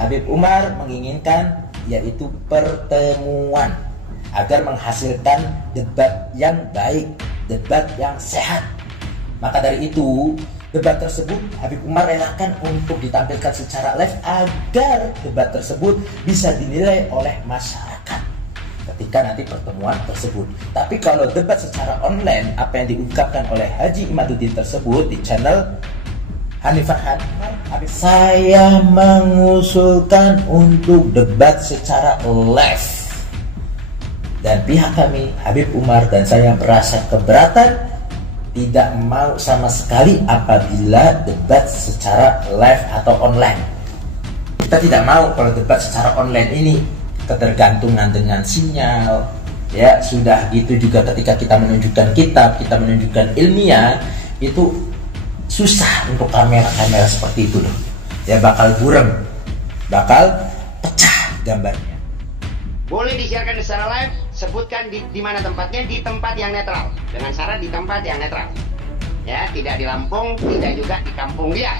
Habib Umar menginginkan yaitu pertemuan agar menghasilkan debat yang baik, debat yang sehat. Maka dari itu, debat tersebut Habib Umar relakan untuk ditampilkan secara live agar debat tersebut bisa dinilai oleh masyarakat ketika nanti pertemuan tersebut. Tapi kalau debat secara online, apa yang diungkapkan oleh Haji Imaduddin tersebut di channel Hanifah Habib, saya mengusulkan untuk debat secara live. Dan pihak kami, Habib Umar dan saya merasa keberatan, tidak mau sama sekali apabila debat secara live atau online. Kita tidak mau kalau debat secara online ini ketergantungan dengan sinyal. Ya, sudah itu juga ketika kita menunjukkan kitab, kita menunjukkan ilmiah, itu susah untuk kamera-kamera seperti itu loh. Ya bakal burem, bakal pecah gambarnya. Boleh disiarkan secara live, sebutkan di mana tempatnya, di tempat yang netral. Dengan syarat di tempat yang netral. Ya, tidak di Lampung, tidak juga di kampung dia.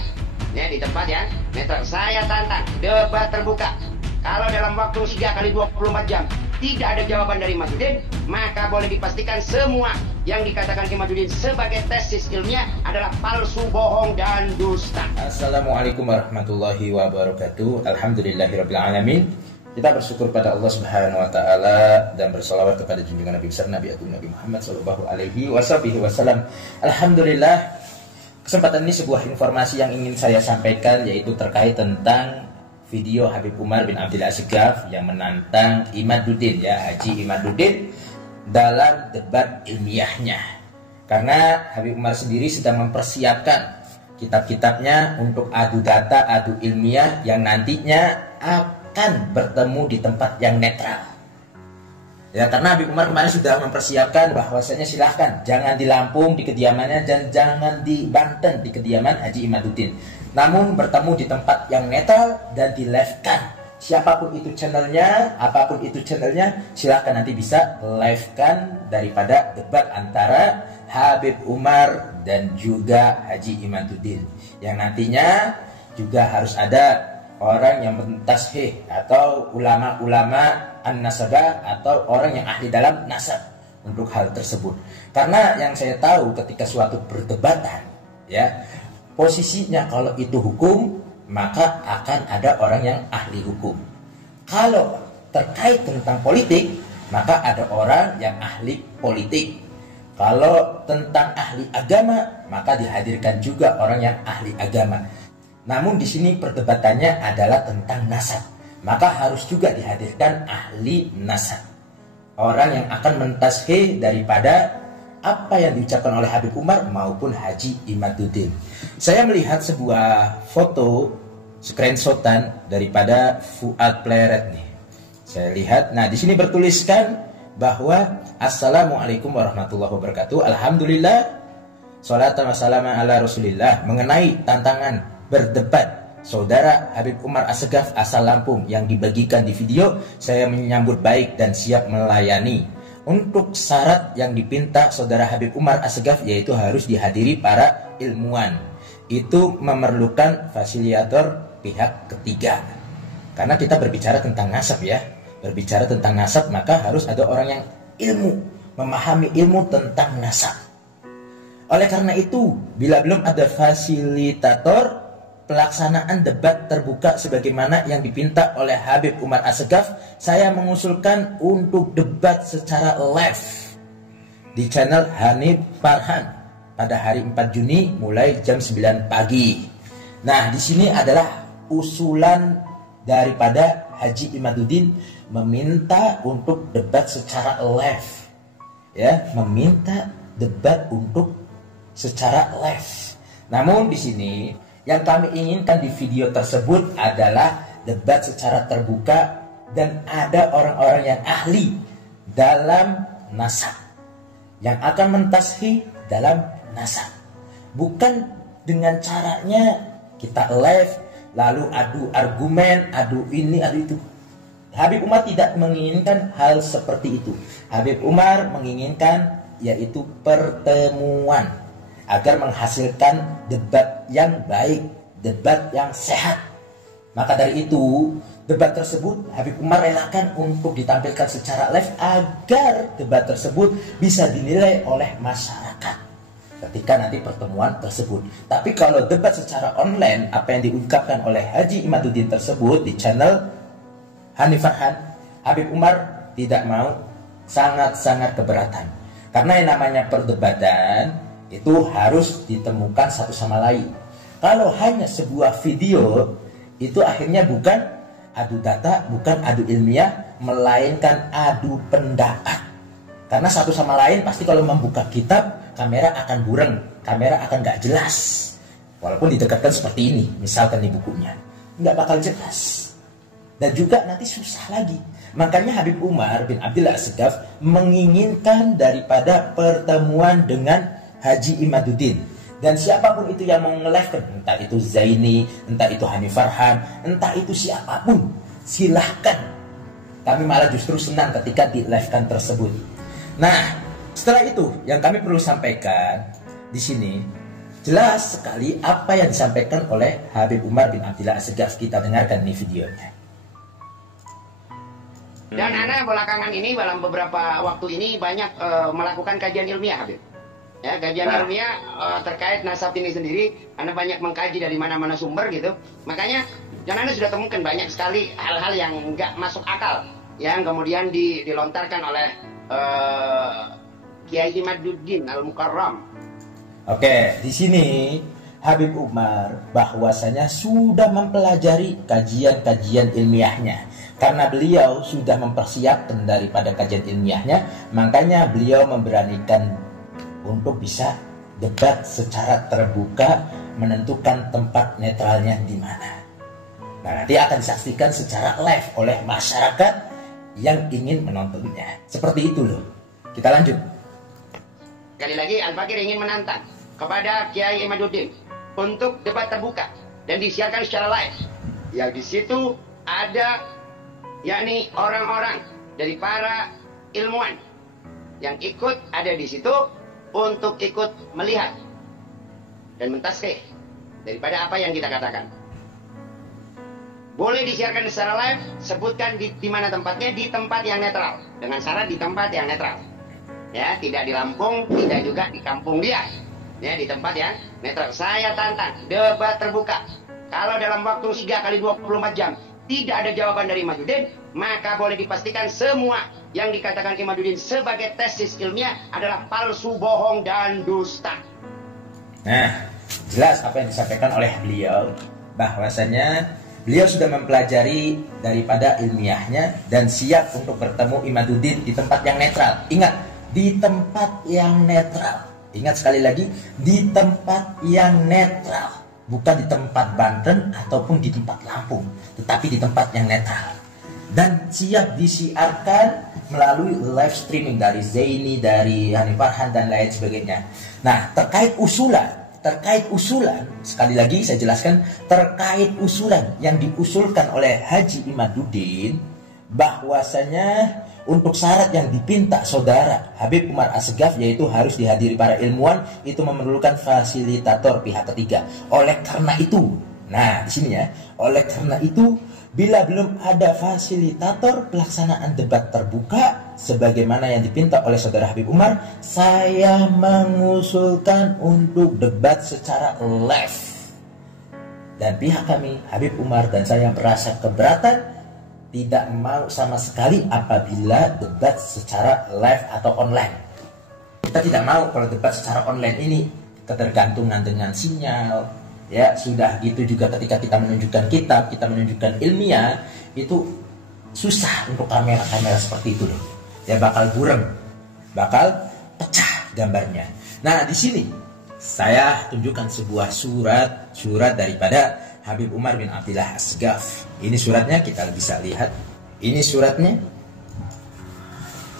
Ya, di tempat yang netral. Saya tantang debat terbuka. Kalau dalam waktu 3 kali 24 jam tidak ada jawaban dari Imaduddin, maka boleh dipastikan semua yang dikatakan Imaduddin sebagai tesis ilmiah adalah palsu, bohong, dan dusta. Assalamualaikum warahmatullahi wabarakatuh. Alhamdulillahirabbil alamin. Kita bersyukur pada Allah Subhanahu wa taala dan bersolawat kepada junjungan Nabi besar Nabi Agung Nabi Muhammad sallallahu alaihi wasallam. Alhamdulillah, kesempatan ini sebuah informasi yang ingin saya sampaikan, yaitu terkait tentang video Habib Umar bin Abdul Asgaf yang menantang Imaduddin, ya, Haji Imaduddin dalam debat ilmiahnya. Karena Habib Umar sendiri sedang mempersiapkan kitab-kitabnya untuk adu data, adu ilmiah yang nantinya akan bertemu di tempat yang netral. Ya, karena Habib Umar kemarin sudah mempersiapkan bahwasanya silahkan jangan di Lampung di kediamannya dan jangan di Banten di kediaman Haji Imaduddin, namun bertemu di tempat yang netral dan di live-kan. Siapapun itu channelnya, apapun itu channelnya, silahkan nanti bisa live-kan daripada debat antara Habib Umar dan juga Haji Imaduddin, yang nantinya juga harus ada orang yang mentashih atau ulama-ulama an-nasabah atau orang yang ahli dalam nasab untuk hal tersebut. Karena yang saya tahu ketika suatu perdebatan, ya, posisinya kalau itu hukum, maka akan ada orang yang ahli hukum. Kalau terkait tentang politik, maka ada orang yang ahli politik. Kalau tentang ahli agama, maka dihadirkan juga orang yang ahli agama. Namun di sini perdebatannya adalah tentang nasab, maka harus juga dihadirkan ahli nasab, orang yang akan mentashih daripada apa yang diucapkan oleh Habib Umar maupun Haji Imaduddin. Saya melihat sebuah foto screenshotan daripada Fuad Pleret nih. Saya lihat, nah di sini bertuliskan bahwa Assalamualaikum warahmatullahi wabarakatuh. Alhamdulillah, sholatan wassalamu ala rasulillah, mengenai tantangan berdebat Saudara Habib Umar Asgaf asal Lampung yang dibagikan di video, saya menyambut baik dan siap melayani. Untuk syarat yang dipinta Saudara Habib Umar Asgaf yaitu harus dihadiri para ilmuwan. Itu memerlukan fasilitator pihak ketiga. Karena kita berbicara tentang nasab, ya. Berbicara tentang nasab, maka harus ada orang yang ilmu, memahami ilmu tentang nasab. Oleh karena itu, bila belum ada fasilitator pelaksanaan debat terbuka sebagaimana yang dipinta oleh Habib Umar Asgaf, saya mengusulkan untuk debat secara live di channel Hanif Farhan pada hari 4 Juni mulai jam 9 pagi. Nah, di sini adalah usulan daripada Haji Imaduddin meminta untuk debat secara live. Ya, meminta debat untuk secara live. Namun di sini yang kami inginkan di video tersebut adalah debat secara terbuka dan ada orang-orang yang ahli dalam nasab yang akan mentashih dalam nasab. Bukan dengan caranya kita live lalu adu argumen, adu ini, adu itu. Habib Umar tidak menginginkan hal seperti itu. Habib Umar menginginkan yaitu pertemuan agar menghasilkan debat yang baik, debat yang sehat. Maka dari itu, debat tersebut Habib Umar relakan untuk ditampilkan secara live agar debat tersebut bisa dinilai oleh masyarakat ketika nanti pertemuan tersebut. Tapi kalau debat secara online, apa yang diungkapkan oleh Haji Imaduddin tersebut di channel Hanif Farhan, Habib Umar tidak mau, sangat-sangat keberatan. Karena yang namanya perdebatan itu harus ditemukan satu sama lain. Kalau hanya sebuah video, itu akhirnya bukan adu data, bukan adu ilmiah, melainkan adu pendapat. Karena satu sama lain pasti kalau membuka kitab, kamera akan burem, kamera akan gak jelas. Walaupun didekatkan seperti ini, misalkan di bukunya, nggak bakal jelas. Dan juga nanti susah lagi. Makanya Habib Umar bin Abdillah As-Segaf menginginkan daripada pertemuan dengan Haji Imaduddin. Dan siapapun itu yang mau nge-live, entah itu Zaini, entah itu Hanif Farhan, entah itu siapapun, silahkan. Kami malah justru senang ketika di-live-kan tersebut. Nah, setelah itu yang kami perlu sampaikan di sini, jelas sekali apa yang disampaikan oleh Habib Umar bin Abdillah As-Segaf. Kita dengarkan nih videonya. Dan Ana belakangan ini dalam beberapa waktu ini banyak melakukan kajian ilmiah, Habib. Ya, kajian ilmiah terkait nasab ini sendiri, Anda banyak mengkaji dari mana-mana sumber gitu. Makanya, dan Anda sudah temukan banyak sekali hal-hal yang nggak masuk akal, yang kemudian dilontarkan oleh Kiai Imaduddin Al-Mukarram. Oke, di sini Habib Umar bahwasanya sudah mempelajari kajian-kajian ilmiahnya. Karena beliau sudah mempersiapkan daripada kajian ilmiahnya, makanya beliau memberanikan untuk bisa debat secara terbuka, menentukan tempat netralnya di mana. Nah, nanti akan disaksikan secara live oleh masyarakat yang ingin menontonnya. Seperti itu loh. Kita lanjut. Sekali lagi, Al-Fakir ingin menantang kepada Kiai Imaduddin untuk debat terbuka dan disiarkan secara live. Yang di situ ada yakni orang-orang dari para ilmuwan yang ikut ada di situ untuk ikut melihat dan mentasbih daripada apa yang kita katakan. Boleh disiarkan secara live, sebutkan di mana tempatnya, di tempat yang netral. Dengan syarat di tempat yang netral. Ya, tidak di Lampung, tidak juga di kampung dia. Ya, di tempat yang netral. Saya tantang debat terbuka. Kalau dalam waktu 3 kali 24 jam tidak ada jawaban dari Imaduddin, maka boleh dipastikan semua yang dikatakan Imaduddin sebagai tesis ilmiah adalah palsu, bohong, dan dusta. Nah, jelas apa yang disampaikan oleh beliau, bahwasanya beliau sudah mempelajari daripada ilmiahnya dan siap untuk bertemu Imaduddin di tempat yang netral. Ingat, di tempat yang netral. Ingat sekali lagi, di tempat yang netral. Bukan di tempat Banten ataupun di tempat Lampung, tetapi di tempat yang netral. Dan siap disiarkan melalui live streaming dari Zaini, dari Hanif Farhan, dan lain sebagainya. Nah, terkait usulan, sekali lagi saya jelaskan, terkait usulan yang diusulkan oleh Haji Imaduddin, bahwasanya untuk syarat yang dipinta saudara Habib Umar As-Segaf, yaitu harus dihadiri para ilmuwan, itu memerlukan fasilitator pihak ketiga. Oleh karena itu, nah di sini ya, oleh karena itu, bila belum ada fasilitator pelaksanaan debat terbuka sebagaimana yang dipinta oleh saudara Habib Umar, saya mengusulkan untuk debat secara live. Dan pihak kami, Habib Umar dan saya, merasa keberatan, tidak mau sama sekali apabila debat secara live atau online. Kita tidak mau kalau debat secara online ini ketergantungan dengan sinyal. Ya, sudah gitu juga ketika kita menunjukkan kitab, kita menunjukkan ilmiah, itu susah untuk kamera-kamera seperti itu loh. Ya, bakal burem, bakal pecah gambarnya. Nah, di sini saya tunjukkan sebuah surat daripada Habib Umar bin Abdillah As-Segaf. Ini suratnya, kita bisa lihat. Ini suratnya.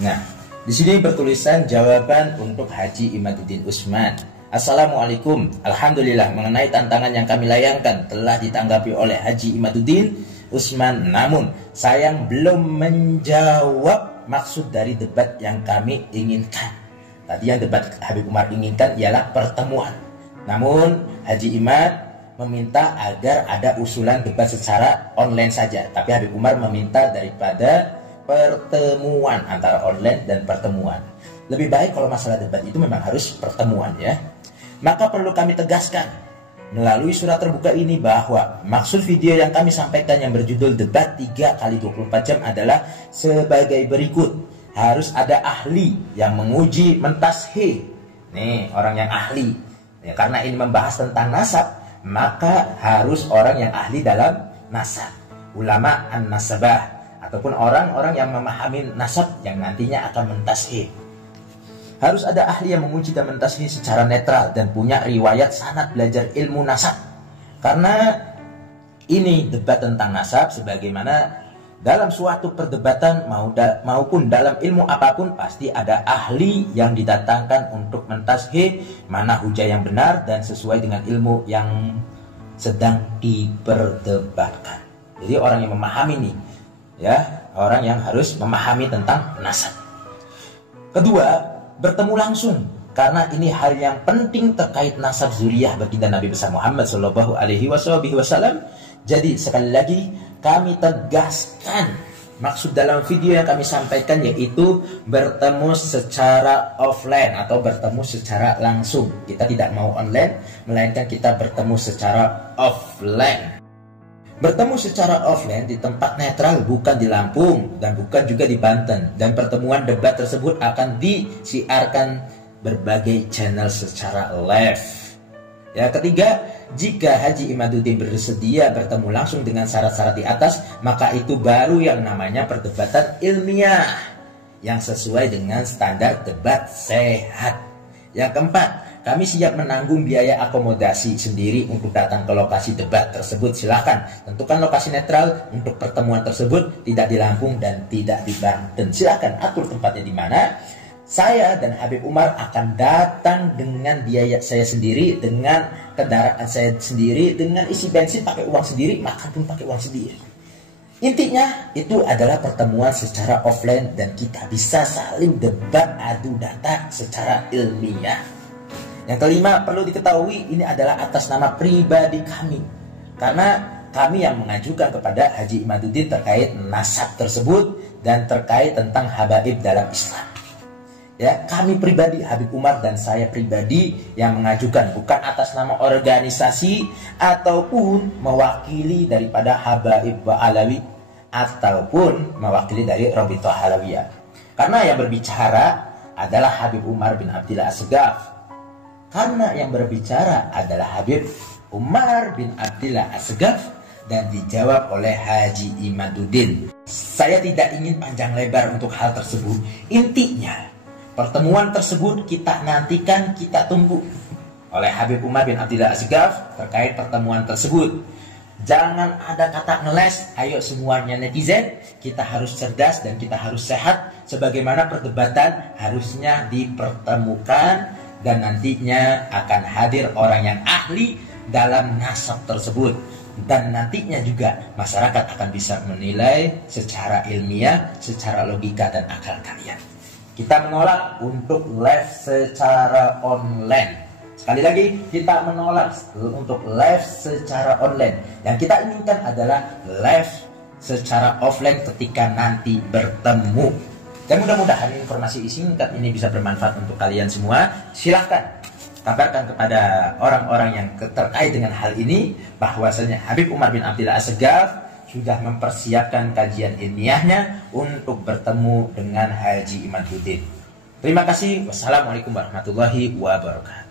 Nah, di sini bertulisan jawaban untuk Haji Imaduddin Usman. Assalamualaikum. Alhamdulillah, mengenai tantangan yang kami layangkan telah ditanggapi oleh Haji Imaduddin Usman. Namun, sayang belum menjawab maksud dari debat yang kami inginkan. Tadi yang debat Habib Umar inginkan ialah pertemuan. Namun, Haji Imad meminta agar ada usulan debat secara online saja, tapi Habib Umar meminta daripada pertemuan antara online dan pertemuan. Lebih baik kalau masalah debat itu memang harus pertemuan ya. Maka perlu kami tegaskan melalui surat terbuka ini bahwa maksud video yang kami sampaikan yang berjudul debat 3 kali 24 jam adalah sebagai berikut. Harus ada ahli yang menguji mentashih. Nih, orang yang ahli. Ya, karena ini membahas tentang nasab, maka harus orang yang ahli dalam nasab. Ulama an-nasabah, ataupun orang-orang yang memahami nasab yang nantinya akan mentashih. Harus ada ahli yang menguji dan mentashih secara netral dan punya riwayat sanad belajar ilmu nasab. Karena ini debat tentang nasab, sebagaimana dalam suatu perdebatan maupun dalam ilmu apapun pasti ada ahli yang didatangkan untuk mentashih mana hujah yang benar dan sesuai dengan ilmu yang sedang diperdebatkan. Jadi orang yang memahami nih, ya, orang yang harus memahami tentang nasab. Kedua, bertemu langsung, karena ini hal yang penting terkait nasab zuriyah baginda Nabi besar Muhammad Shallallahu Alaihi Wasallam. Jadi sekali lagi kami tegaskan maksud dalam video yang kami sampaikan yaitu bertemu secara offline atau bertemu secara langsung. Kita tidak mau online, melainkan kita bertemu secara offline. Bertemu secara offline di tempat netral, bukan di Lampung dan bukan juga di Banten. Dan pertemuan debat tersebut akan disiarkan berbagai channel secara live. Ya, ketiga, jika Haji Imaduddin bersedia bertemu langsung dengan syarat-syarat di atas, maka itu baru yang namanya perdebatan ilmiah yang sesuai dengan standar debat sehat. Yang keempat, kami siap menanggung biaya akomodasi sendiri untuk datang ke lokasi debat tersebut. Silahkan tentukan lokasi netral untuk pertemuan tersebut, tidak di Lampung dan tidak di Banten. Silahkan atur tempatnya di mana. Saya dan Habib Umar akan datang dengan biaya saya sendiri, dengan kendaraan saya sendiri, dengan isi bensin pakai uang sendiri, makan pun pakai uang sendiri. Intinya itu adalah pertemuan secara offline dan kita bisa saling debat adu data secara ilmiah. Yang kelima, perlu diketahui ini adalah atas nama pribadi kami, karena kami yang mengajukan kepada Haji Imaduddin terkait nasab tersebut dan terkait tentang habaib dalam Islam. Ya, kami pribadi, Habib Umar dan saya pribadi yang mengajukan, bukan atas nama organisasi ataupun mewakili daripada Habaib wa Alawi ataupun mewakili dari Rabithah Halawiyah. Karena yang berbicara adalah Habib Umar bin Abdillah As-Segaf. Karena yang berbicara adalah Habib Umar bin Abdillah As-Segaf dan dijawab oleh Haji Imaduddin. Saya tidak ingin panjang lebar untuk hal tersebut. Intinya, pertemuan tersebut kita nantikan, kita tunggu oleh Habib Umar bin Abdillah As-Segaf terkait pertemuan tersebut. Jangan ada kata ngeles, ayo semuanya netizen, kita harus cerdas dan kita harus sehat. Sebagaimana perdebatan harusnya dipertemukan dan nantinya akan hadir orang yang ahli dalam nasab tersebut. Dan nantinya juga masyarakat akan bisa menilai secara ilmiah, secara logika dan akal kalian. Kita menolak untuk live secara online. Sekali lagi, kita menolak untuk live secara online. Yang kita inginkan adalah live secara offline ketika nanti bertemu. Dan mudah-mudahan informasi singkat ini bisa bermanfaat untuk kalian semua. Silahkan kabarkan kepada orang-orang yang terkait dengan hal ini bahwasanya Habib Umar bin Abdillah As-Segaf sudah mempersiapkan kajian ilmiahnya untuk bertemu dengan Haji Imaduddin. Terima kasih. Wassalamualaikum warahmatullahi wabarakatuh.